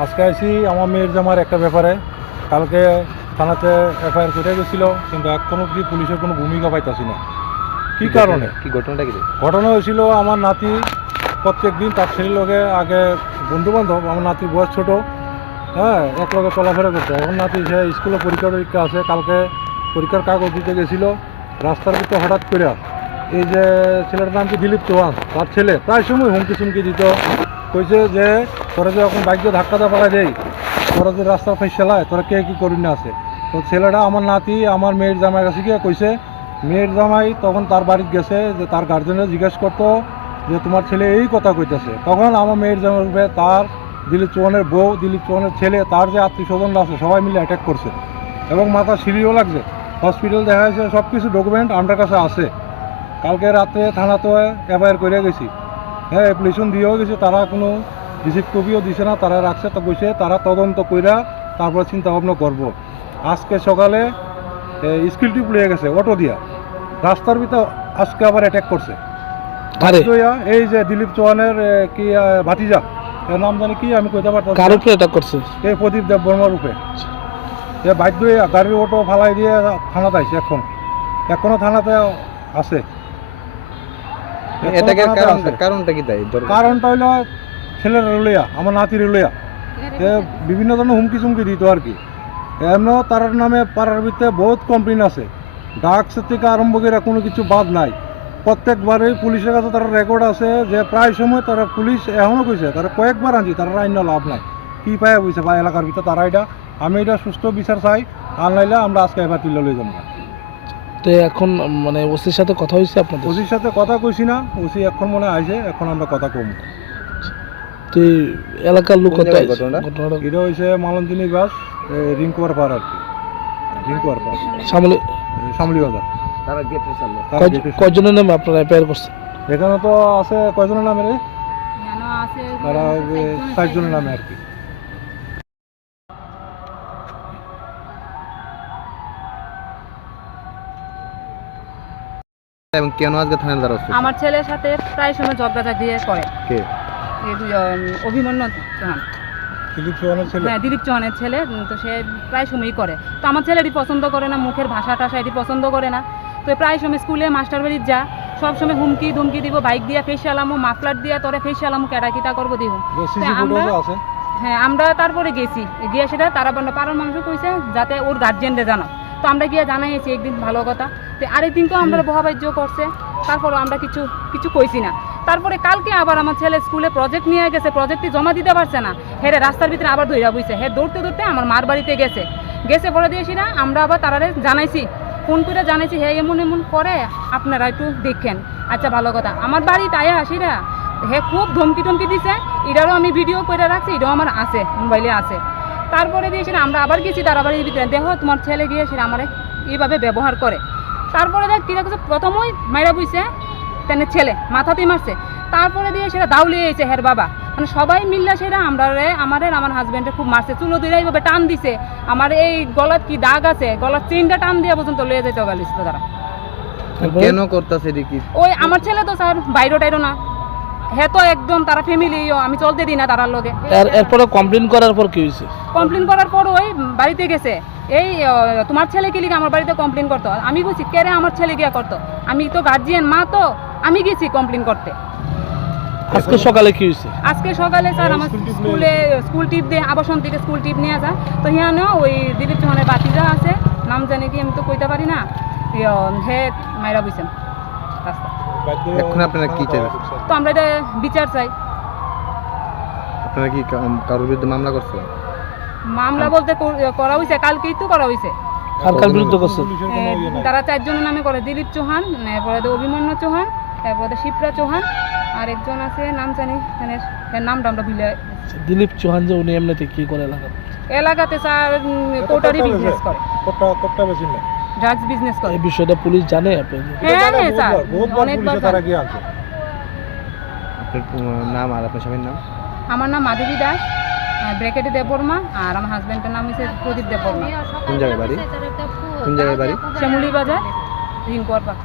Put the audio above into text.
আজকে আইসি আমার মেয়ের জামার একটা ব্যাপারে। কালকে থানাতে এফআইআর করে গেছিল, কিন্তু এখনো কি পুলিশের কোনো ভূমিকা পাইতাছি না। কি কারণে, কি ঘটনাটা কি? ঘটনা হয়েছিল আমার নাতি প্রত্যেক দিন তার ছেলের লগে আগে বন্ধু বান্ধব, আমার নাতির বয়স ছোট, হ্যাঁ, এক লগে চলাফেরা করতো। এখন নাতি সে স্কুলে পরীক্ষা আছে, কালকে পরীক্ষার কাগজ দিতে গেছিলো, রাস্তার ভিতরে হঠাৎ করে এই যে ছেলেটার নাম কি দিলীপ চৌহান, তার ছেলে প্রায় সময় হুমকি চুমকি দিত। কইছে যে তোরা যে এখন বাইক দিয়ে ধাক্কা পাড়া দেয়, তোরা যে রাস্তার ফাইস চালায়, তোরা কে কী করি না আছে। তো ছেলেটা আমার নাতি আমার মেয়ের জামাইয়ের কাছে গিয়ে কইছে, মেয়ের জামাই তখন তার বাড়িতে গেছে, যে তার গার্জেনরা জিজ্ঞেস করতো যে তোমার ছেলে এই কথা কইতেছে। তখন আমার মেয়ের জামাই রূপে তার দিলীপ চৌহানের বউ, দিলীপ চৌহানের ছেলে, তার যে আত্মীয় স্বজনরা আছে সবাই মিলে অ্যাটাক করছে, এবং মাথা সিঁড়িও লাগছে। হসপিটাল দেখা যাচ্ছে, সব কিছু ডকুমেন্ট আমার কাছে আছে। কালকে রাত্রে থানাতে এফআইআর করে গেছি, হ্যাঁ, অ্যাপ্লিকেশন দিয়েও গেছি, তারা কোনো রিসিপ্ট কপিও দিছে না, তারা রাখছে। তো কইছে তারা তদন্ত কইরা তারপরে চিন্তা ভাবনা করবো। আজকে সকালে স্কিল টিপ লিয়ে গেছে অটো দিয়া রাস্তার ভিতর, আজকে আবার অ্যাটাক করছে। এই যে দিলীপ চৌহানের কি ভাতিজা, এর নাম জানি কি, আমি কইতে পারতাম। কার উপরে অ্যাটাক করছে? এই প্রদীপ দেব বর্মার রূপে। এ বাধ্য হয়ে গাড়ির অটো ফালাই দিয়ে থানাতে আইছে, এখনো থানাতে আছে। কারণটা কি? তাই কারণটা হইলো ছেলের রুলিয়া, আমার নাতির রুলিয়া বিভিন্ন ধরনের হুমকি চুমকি দিত আর কি। এমনও তার নামে পাড়ার ভিতরে বহুত কমপ্লেন আছে, ড্রাগস থেকে আরম্ভ করে কোনো কিছু বাদ নাই। প্রত্যেকবারই পুলিশের কাছে তার রেকর্ড আছে, যে প্রায় সময় তারা পুলিশ এখনও কইছে তারা কয়েকবার আনছি, তারা আইন লাভ নাই। কী পায় বুঝছে বা এলাকার ভিতরে তারা এটা, আমি এটা সুস্থ বিচার চাই, আর নাইলে আমরা আজকে এবার তুলে লই যাবো। তো এখন মানে ওসির সাথে কথা হয়েছে আপনাদের? ওসির সাথে কথা কইছি না, ওসি এখন মনে আইছে, এখন আমরা কথা কম। তো এলাকার লোক ঘটনাটা এটা হয়েছে মালঞ্জিনী গাছ, রিঙ্কুয়ার পাড় আর কি, রিঙ্কুয়ার পাড়, শামলি বাজার। কয়জনের নামে আপনারা এফআইআর করছেন? এখানে তো আছে কয়জনের নামে রে? তারা 60 জনের নামে আর কি। এবং কেন আজকে থানায় দ্বারস্থ? আমার ছেলের সাথে প্রায় সময় ঝগড়াঝাটি করে। কে? এই অভিমন্যু চৌহান, দিলীপ চৌহানের ছেলে। হ্যাঁ, দিলীপ চৌহানের ছেলে। তো সে প্রায় সময়ই করে। তো আমার ছেলে এটি পছন্দ করে না, মুখের ভাষা টাষা এটি পছন্দ করে না। তো প্রায় সময় স্কুলে মাস্টার বাড়ির যা সব সময় হুমকি ধুমকি দিব, বাইক দিয়া ফেস চালামো, মাফলার দিয়া তোরে ফেস চালামো, কেটাকিটা করবো দিব। হ্যাঁ, আমরা তারপরে গেছি, গিয়ে সেটা তারা পাড়ার মানুষ কইছে যাতে ওর গার্জেনরে জানাও। তো আমরা গিয়ে জানাইছি একদিন, ভালো কথা। তো আরেকদিন তো আমরা বহাবাহ্য করছে, তারপরও আমরা কিছু কইছি না। তারপরে কালকে আবার আমার ছেলে স্কুলে প্রজেক্ট নিয়ে গেছে, প্রজেক্টটি জমা দিতে পারছে না, হেরে রাস্তার ভিতরে আবার ধইরা বইছে। হ্যাঁ, দৌড়তে আমার মার বাড়িতে গেছে পরে দিয়েছি না, আমরা আবার তারারে জানাইছি, ফোন করে জানাইছি, হ্যাঁ এমন করে, আপনারা একটু দেখেন। আচ্ছা, ভালো কথা। আমার বাড়িতে আয়া আসিরা হ্যাঁ খুব ধমকি টমকি দিছে, এটারও আমি ভিডিও করে রাখছি, এটাও আমার আছে, মোবাইলে আছে। তারপরে দিয়েছি না, আমরা আবার গেছি তারা বাড়ির ভিতরে, দেখো তোমার ছেলে গিয়েছিল আমার এইভাবে ব্যবহার করে। তারপরে দেখ কী দেখছে, প্রথমই মাইরা বুঝছে তেনে ছেলে মাথাতেই মারছে, তারপরে দিয়ে সেটা দাউলিয়ে এসেছে হের বাবা, মানে সবাই মিললে সেটা আমার হাজব্যান্ডে খুব মারছে, চুলো দিয়ে এইভাবে টান দিছে, আমার এই গলার কি দাগ আছে, গলার চেনটা টান দিয়ে পর্যন্ত লয়ে যেতে গেছিল তারা। কেন করতেছে দেখি? ওই আমার ছেলে তো স্যার বাইরে টাইরো না, হ্যাঁ তো একদম তারা ফ্যামিলি, আমি চলতে দিই না তারার লগে। এরপরে কমপ্লেন করার পর কি হয়েছে? কমপ্লেন করার পর ওই বাড়িতে গেছে, এই তোমার ছেলে কি লিখে আমার বাড়িতে কমপ্লেন করতো। আমি বলছি কে রে আমার ছেলে গিয়া করতো, আমি তো গার্জিয়ান মা, তো আমি গেছি কমপ্লেন করতে। আজকে সকালে কি হয়েছে? আজকে সকালে স্যার আমার স্কুল টিপ দিয়ে, আবাসন থেকে স্কুল টিপ নিয়ে যায়। তো হিয়ানো ওই দিলীপ চৌহানের বাতিজা আছে, নাম জানি কি আমি তো কইতে পারি না, হে মাইরা বুঝছেন রাস্তা। এখন আপনারা কি চাই? তো আমরা এটা বিচার চাই। আপনারা কি কারোর বিরুদ্ধে মামলা করছেন? মামলা বলতে করা হয়েছে, কালকেই তো করা হয়েছে। কার বিরুদ্ধে করছেন? তারা 4 জনের নামে করে, দিলীপ চৌহান, এরপরে অভিমন্যু চৌহান, তারপরে শিপ্রা চৌহান, আর একজন আছে নাম জানি, নামটা আমরা ভুলে। দিলীপ চৌহান যে উনি এমনিতে কি করে এলাকাতে স্যার কোটারি বিজনেস করে, ড্রাগস বিজনেস করে। এই বিষয়টা পুলিশ জানে? হ্যাঁ স্যার, অনেকবার। আপনার নাম আর আপনার স্বামীর নাম? আমার নাম মাধবী দাস, ব্র্যাকেটে দেববর্মা, আর আমার হাজব্যান্ডের নাম হচ্ছে প্রদীপ দেববর্মা। কোন জায়গায় বাড়ি? শ্যামলী বাজার, রিঙ্কুয়ার পাড়।